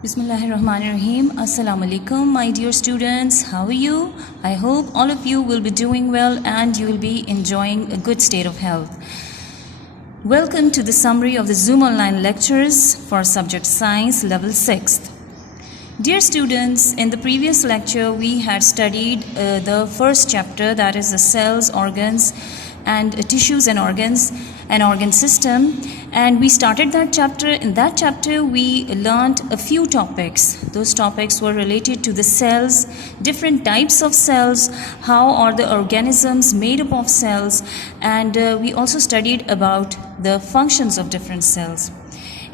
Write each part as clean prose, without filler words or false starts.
Bismillahirrahmanirrahim. Assalamu alaikum, my dear students. How are you? I hope all of you will be doing well and you will be enjoying a good state of health. Welcome to the summary of the Zoom online lectures for subject Science Level 6th. Dear students, in the previous lecture we had studied the first chapter, that is the cells, organs and tissues and organs and organ system, and we started that chapter. In that chapter we learned a few topics. Those topics were related to the cells, different types of cells, how are the organisms made up of cells, and we also studied about the functions of different cells.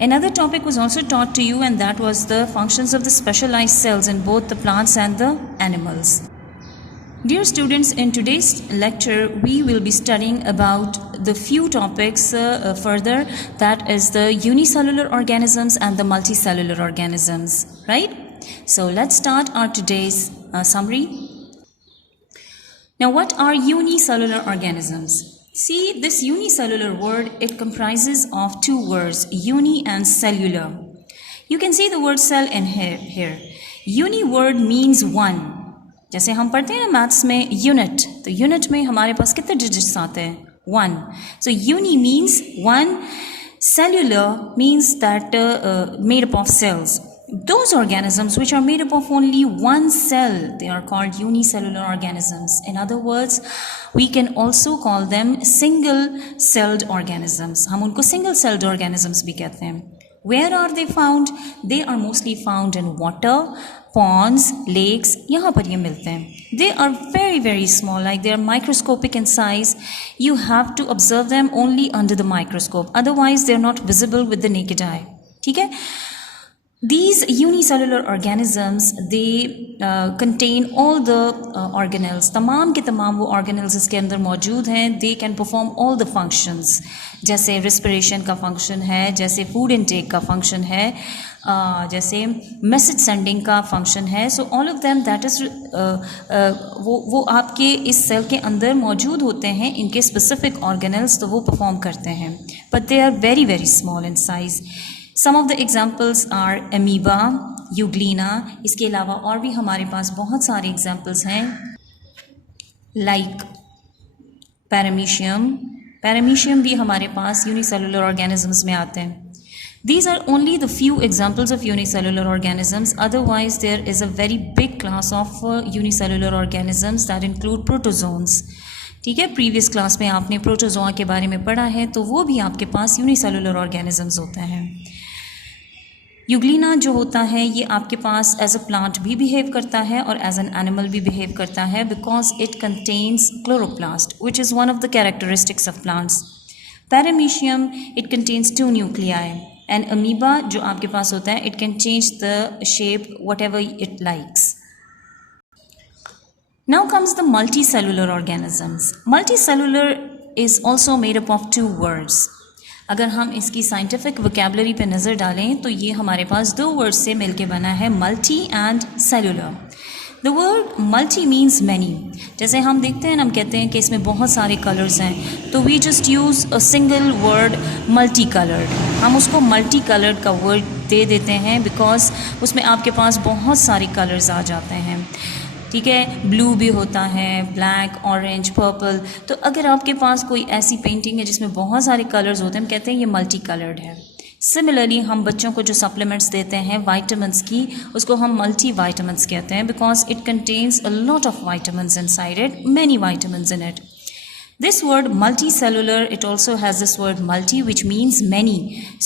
Another topic was also taught to you, and that was the functions of the specialized cells in both the plants and the animals. Dear students, in today's lecture we will be studying about the few topics further, that is the unicellular organisms and the multicellular organisms, right? So let's start our today's summary. Now, what are unicellular organisms? See, this unicellular word, it comprises of two words, uni and cellular. You can see the word cell in here. Uni word means one. जैसे हम पढ़ते हैं ना maths में unit, तो unit में हमारे पास कितने डिजिट्स आते हैं? 1. So uni means one, cellular means that made up of cells. Those organisms which are made up of only one cell, they are called unicellular organisms. In other words, we can also call them single-celled organisms. हम उनको single-celled organisms भी कहते हैं. Where are they found? They are mostly found in water, ponds, lakes. यहाँ पर ये मिलते हैं. They are very, very small, like they are microscopic in size. You have to observe them only under the microscope. Otherwise, they are not visible with the naked eye. ठीक है? These unicellular organisms, they contain all the organelles. तमाम के तमाम वो organelles इसके अंदर मौजूद हैं. They can perform all the functions. जैसे respiration का function है, जैसे food intake का function है, जैसे message sending का function है. So all of them, that is वो आपके इस cell के अंदर मौजूद होते हैं. इनके specific organelles तो वो perform करते हैं. But they are very, very small in size. Some of the examples are amoeba, euglena. इसके अलावा और भी हमारे पास बहुत सारे examples हैं, like paramecium. Paramecium भी हमारे पास unicellular organisms में आते हैं. These are only the few examples of unicellular organisms. Otherwise, there is a very big class of unicellular organisms that include protozoans. ठीक है, प्रीवियस क्लास में आपने प्रोटोजोआ के बारे में पढ़ा है, तो वो भी आपके पास यूनिसेलुलर ऑर्गेनिजम्स होते हैं. यूग्लिना जो होता है ये आपके पास एज अ प्लांट भी बिहेव करता है और एज एन एनिमल भी बिहेव करता है, because it contains chloroplast which is one of the characteristics of plants. Paramecium, it contains 2 nuclei. And amoeba जो आपके पास होता है, it can change the shape what ever it likes. Now comes the multicellular organisms. Multicellular is also made up of 2 words. अगर हम इसकी scientific vocabulary पे नज़र डालें तो ये हमारे पास 2 वर्ड्स से मिलके बना है, multi and cellular. The word multi means many. जैसे हम देखते हैं, हम कहते हैं कि इसमें बहुत सारे कलर्स हैं, तो we just use a single word multi coloured. हम उसको मल्टी कलर्ड का वर्ड दे देते हैं बिकॉज उसमें आपके पास बहुत सारे कलर्स आ जाते हैं. ठीक है, ब्लू भी होता है, ब्लैक, ऑरेंज, पर्पल. तो अगर आपके पास कोई ऐसी पेंटिंग है जिसमें बहुत सारे कलर्स होते हैं, हम कहते हैं ये मल्टी कलर्ड है. सिमिलरली हम बच्चों को जो सप्लीमेंट्स देते हैं वाइटामिन्स की, उसको हम मल्टी वाइटामिन्स कहते हैं because it contains a lot of vitamins inside it, many vitamins in it. This word multicellular, it also has this word multi, which means many.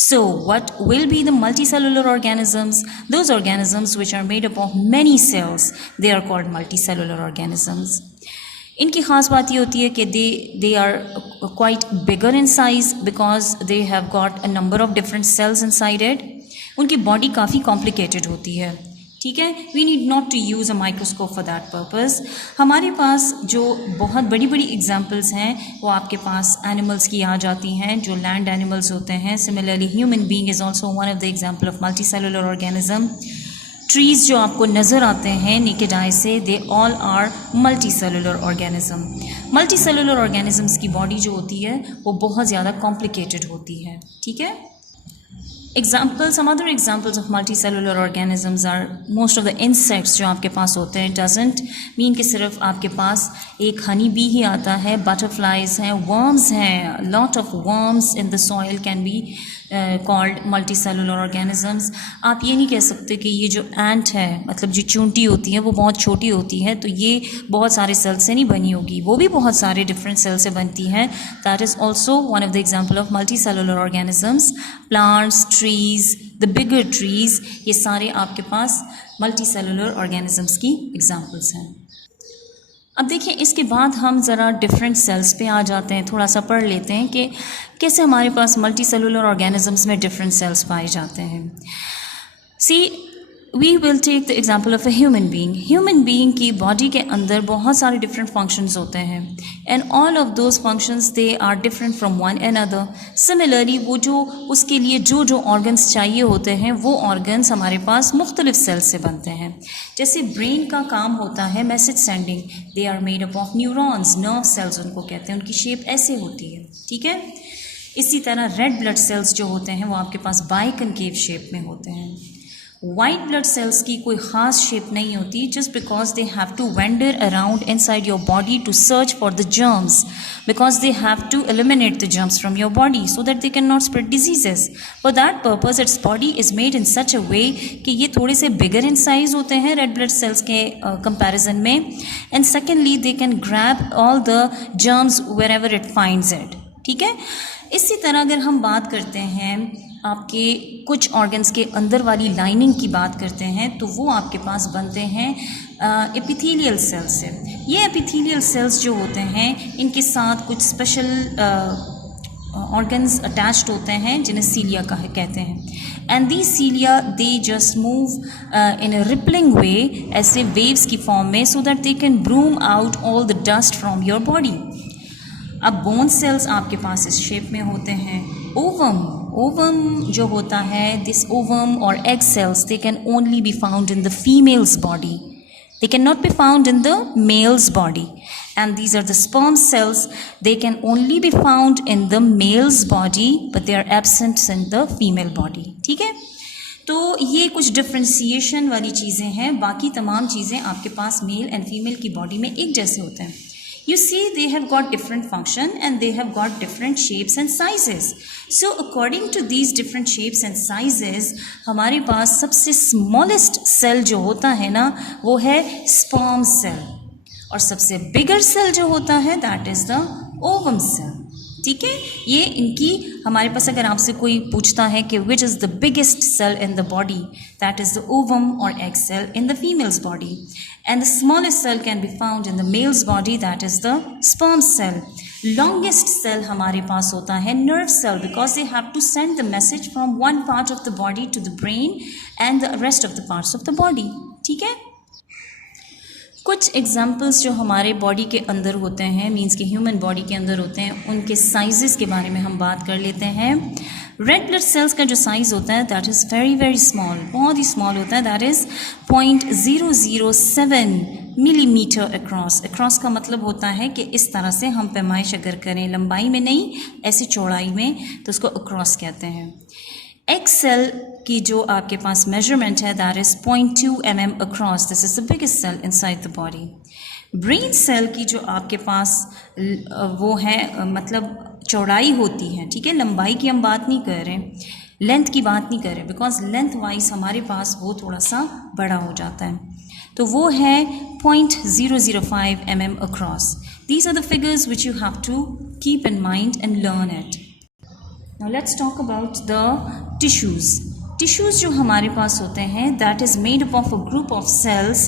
So what will be the multicellular organisms? Those organisms which are made up of many cells, they are called multicellular organisms. इनकी ख़ास बात ये होती है कि they are quite bigger in size because they have got a number of different cells inside it. उनकी body काफ़ी complicated होती है. ठीक है, we need not to use a microscope for that purpose. हमारे पास जो बहुत बड़ी बड़ी एग्जांपल्स हैं वो आपके पास एनिमल्स की आ जाती हैं, जो लैंड एनिमल्स होते हैं. Similarly human being is also one of the example of multi cellular organism. Trees जो आपको नज़र आते हैं नेकेड आई से, they all are multi cellular organism. Multi cellular organisms की बॉडी जो होती है वो बहुत ज़्यादा कॉम्प्लिकेटेड होती है. ठीक है. some other examples of multicellular organisms are most of the insects जो आपके पास होते हैं. Doesn't mean कि सिर्फ आपके पास एक honey bee ही आता है. Butterflies हैं, worms हैं, lot of worms in the soil can be called multicellular organisms. आप ये नहीं कह सकते कि ये जो ant है, मतलब जो चूंटी होती है वो बहुत छोटी होती है तो ये बहुत सारे सेल से नहीं बनी होगी, वो भी बहुत सारे डिफरेंट सेल से बनती है. That is also one of the example of multicellular organisms. Plants, trees, the bigger trees, ये सारे आपके पास multicellular organisms की examples हैं. अब देखिए इसके बाद हम ज़रा डिफरेंट सेल्स पे आ जाते हैं, थोड़ा सा पढ़ लेते हैं कि कैसे हमारे पास मल्टीसेलुलर ऑर्गेनिजम्स में डिफरेंट सेल्स पाए जाते हैं. See we will take the example of a human being. Human being की बॉडी के अंदर बहुत सारे डिफरेंट फंक्शंस होते हैं and all of those functions they are different from one and other. Similarly वो जो उसके लिए जो ऑर्गन्स चाहिए होते हैं वो ऑर्गन्स हमारे पास मुख्तलिफ सेल्स से बनते हैं. जैसे ब्रेन का काम होता है message sending. They are made up of neurons, nerve cells उनको कहते हैं, उनकी शेप ऐसे होती है. ठीक है. इसी तरह रेड ब्लड सेल्स जो होते हैं वो आपके पास बाइकनकेव शेप में होते हैं. वाइट ब्लड सेल्स की कोई ख़ास शेप नहीं होती, just because they have to wander around inside your body to search for the germs, because they have to eliminate the germs from your body so that they can not spread diseases. For that purpose its body is made in such a way कि ये थोड़े से bigger in size होते हैं red blood cells के comparison में. And secondly they can grab all the germs where ever it finds it. ठीक है. इसी तरह अगर हम बात करते हैं आपके कुछ ऑर्गन्स के अंदर वाली लाइनिंग की बात करते हैं तो वो आपके पास बनते हैं एपिथेलियल सेल्स से. ये एपिथेलियल सेल्स जो होते हैं इनके साथ कुछ स्पेशल ऑर्गन्स अटैच्ड होते हैं जिन्हें सीलिया कहते हैं. And the cilia they just move in a rippling way, ऐसे वेव्स की फॉर्म में, so that they can broom out all the dust from your body. अब बोन सेल्स आपके पास इस शेप में होते हैं. ओवम जो होता है, दिस ओवम और egg cells they can only be found in the females body, they can not be found in the males body. And these are the sperm cells, they can only be found in the males body but they are absent in the female body. ठीक है. तो ये कुछ differentiation वाली चीज़ें हैं, बाकी तमाम चीज़ें आपके पास मेल एंड फीमेल की बॉडी में एक जैसे होते हैं. You see, they have got different function and they have got different shapes and sizes. So according to these different shapes and sizes, हमारे पास सबसे smallest cell जो होता है ना वो है sperm cell, और सबसे bigger cell जो होता है that is the ovum cell. ठीक है. ये इनकी हमारे पास अगर आपसे कोई पूछता है कि which is the biggest cell in the body, that is the ovum or egg cell in the female's body, and the smallest cell can be found in the male's body, that is the sperm cell. Longest cell हमारे पास होता है nerve cell, because they have to send the message from one part of the body to the brain and the rest of the parts of the body. ठीक है. कुछ examples जो हमारे body के अंदर होते हैं, मींस कि ह्यूमन बॉडी के अंदर होते हैं, उनके साइजेस के बारे में हम बात कर लेते हैं. रेड ब्लड सेल्स का जो साइज़ होता है that is very very small, बहुत ही स्मॉल होता है. That is 0.007 millimetre across. Across का मतलब होता है कि इस तरह से हम पैमाइश अगर करें, लंबाई में नहीं, ऐसी चौड़ाई में, तो उसको अक्रॉस कहते हैं. एक्स सेल की जो आपके पास मेजरमेंट है that is 0.2 mm across. This is the biggest cell inside the body. Brain cell की जो आपके पास वो है मतलब चौड़ाई होती है, ठीक है, लंबाई की हम बात नहीं कर रहे, लेंथ की बात नहीं कर रहे, बिकॉज लेंथ वाइज हमारे पास वो थोड़ा सा बड़ा हो जाता है, तो वो है 0.005 mm across. These are the figures which you have to keep in mind and learn it. Now let's talk about the tissues. Tissues जो हमारे पास होते हैं that is made up of a group of cells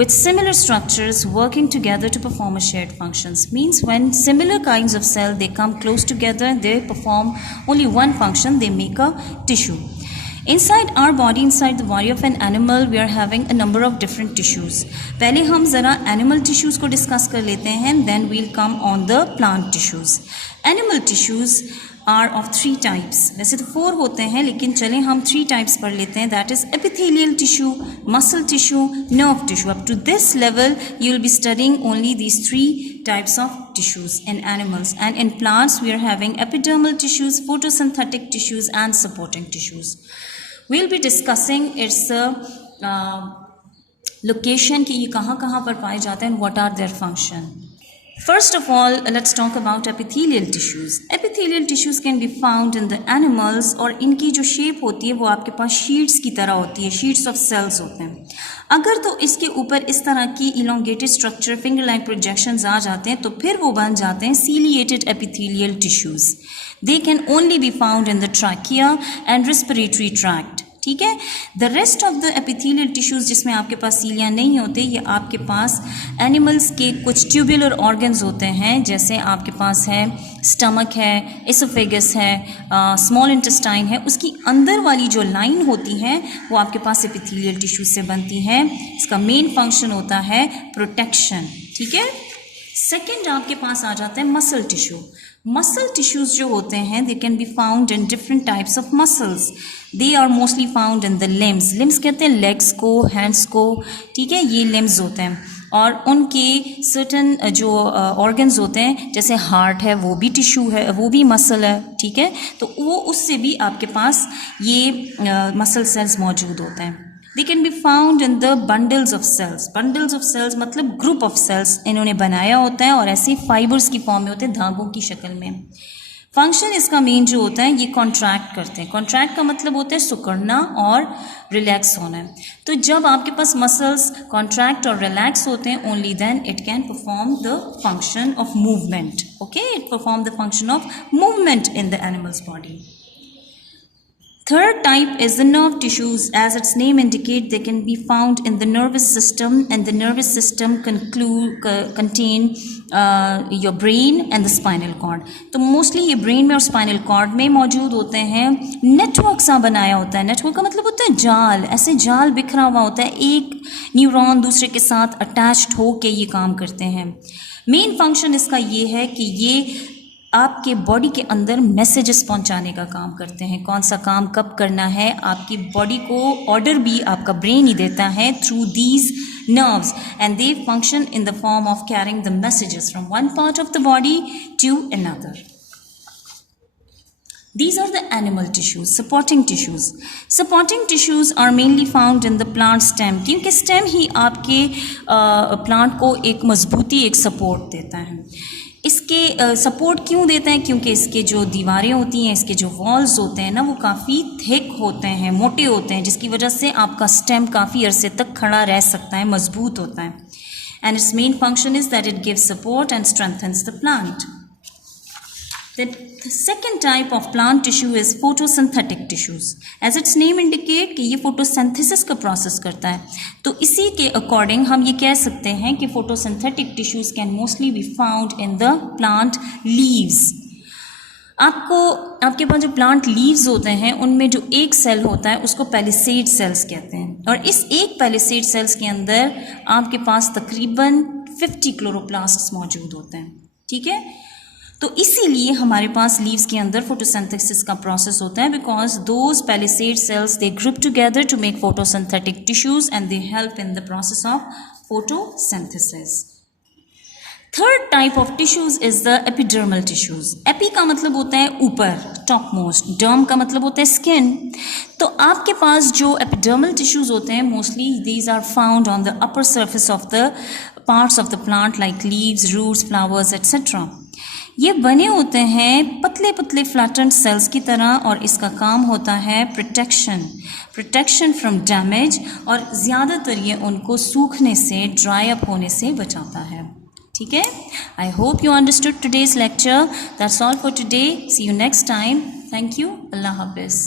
with similar structures working together to perform a shared functions. Means when similar kinds of cell they come close together, they perform only one function, they make a tissue. Inside our body, inside the body of an animal, we are having a number of different tissues. पहले हम ज़रा animal tissues को discuss कर लेते हैं, then we'll come on the plant tissues. Animal tissues are of 3 types. वैसे तो 4 होते हैं, लेकिन चलें हम 3 types पढ़ लेते हैं. That is epithelial tissue, muscle tissue, nerve tissue. Up to this level, you will be studying only these 3 types of tissues in animals, and in plants we are having epidermal tissues, photosynthetic tissues and supporting tissues. We'll be discussing its location कि ये कहाँ पर पाए जाते हैं and what are their function. First of all, let's talk about epithelial tissues. Epithelial tissues can be found in the animals और इनकी जो शेप होती है वो आपके पास शीट्स की तरह होती है, शीट्स ऑफ सेल्स होते हैं. अगर तो इसके ऊपर इस तरह की elongated structure finger like projections आ जाते हैं तो फिर वो बन जाते हैं ciliated epithelial tissues. They can only be found in the trachea and respiratory tract. ठीक है. The rest of the epithelial tissues जिसमें आपके पास सीलिया नहीं होते, ये आपके पास एनिमल्स के कुछ ट्यूबुलर ऑर्गन्स होते हैं, जैसे आपके पास है स्टमक है, एसोफेगस है, स्मॉल इंटेस्टाइन है, उसकी अंदर वाली जो लाइन होती है वो आपके पास एपिथेलियल टिश्यूज से बनती है. इसका मेन फंक्शन होता है प्रोटेक्शन. ठीक है. सेकेंड आपके पास आ जाता है मसल टिश्यू. मसल टिश्यूज जो होते हैं they can be found in different types of muscles. They are mostly found in the limbs. Limbs कहते हैं लेग्स को, हैंड्स को. ठीक है, ये लिम्स होते हैं और उनके सर्टन जो ऑर्गन्स होते हैं जैसे हार्ट है वो भी टिश्यू है, वो भी मसल है. ठीक है, तो वो उससे भी आपके पास ये मसल सेल्स मौजूद होते हैं. They can be found in the bundles of cells. Bundles of cells मतलब ग्रुप ऑफ सेल्स इन्होंने बनाया होता है और ऐसे फाइबर्स की फॉर्म में होते हैं, धागों की शक्ल में. फंक्शन इसका मेन जो होता है ये कॉन्ट्रैक्ट करते हैं. कॉन्ट्रैक्ट का मतलब होता है सिकुड़ना और रिलैक्स होना. तो जब आपके पास मसल्स कॉन्ट्रैक्ट और रिलैक्स होते हैं only then it can perform the function of movement. Okay, it perform the function of movement in the animals body. Third type is the nerve tissues. As its name indicates, they can be found in the nervous system, and the nervous system contain your brain and the spinal cord. तो mostly ये brain में और spinal cord में मौजूद होते हैं. Network सा बनाया होता है. नेटवर्क का मतलब होता है जाल. ऐसे जाल बिखरा हुआ होता है, एक न्यूरॉन दूसरे के साथ अटैच्ड हो के ये काम करते हैं. मेन फंक्शन इसका ये है कि ये आपके बॉडी के अंदर मैसेजेस पहुंचाने का काम करते हैं. कौन सा काम कब करना है आपकी बॉडी को ऑर्डर भी आपका ब्रेन ही देता है through these nerves, and they function in the form of carrying the messages from one part of the body to another. These are the animal tissues, supporting tissues. Supporting tissues are mainly found in the plant stem, क्योंकि stem ही आपके plant को एक मजबूती, एक support देता है. इसके support क्यों देते हैं? क्योंकि इसके जो दीवारें होती हैं, इसके जो वॉल्स होते हैं ना, वो काफ़ी थिक होते हैं, मोटे होते हैं, जिसकी वजह से आपका स्टेम काफ़ी अरसे तक खड़ा रह सकता है, मजबूत होता है. And it's main function is that it gives support and strengthens the plant. The second type of plant tissue is photosynthetic tissues. As its name indicate कि ये photosynthesis का process करता है. तो इसी के according हम ये कह सकते हैं कि photosynthetic tissues can mostly be found in the plant leaves. आपके पास जो प्लांट लीव्स होते हैं उनमें जो एक सेल होता है उसको पैलिसेड सेल्स कहते हैं, और इस एक पैलिसेड सेल्स के अंदर आपके पास तकरीबन 50 क्लोरोप्लास्ट्स मौजूद होते हैं. ठीक है, तो इसीलिए हमारे पास लीव्स के अंदर फोटोसिंथेसिस का प्रोसेस होता है, because those palisade cells they group together to make photosynthetic tissues and they help in the process of photosynthesis. Third type of tissues is the epidermal tissues. Epi का मतलब होता है ऊपर, टॉप मोस्ट. डर्म का मतलब होता है स्किन. तो आपके पास जो एपिडर्मल टिश्यूज होते हैं mostly these are found on the upper surface of the parts of the plant like leaves, roots, flowers etcetera. ये बने होते हैं पतले पतले फ्लैटेंड सेल्स की तरह, और इसका काम होता है प्रोटेक्शन फ्रॉम डैमेज, और ज़्यादातर ये उनको सूखने से, ड्राई अप होने से बचाता है. ठीक है, I hope you understood today's lecture. That's all for today. See you next time. Thank you. अल्लाह हाफिज़.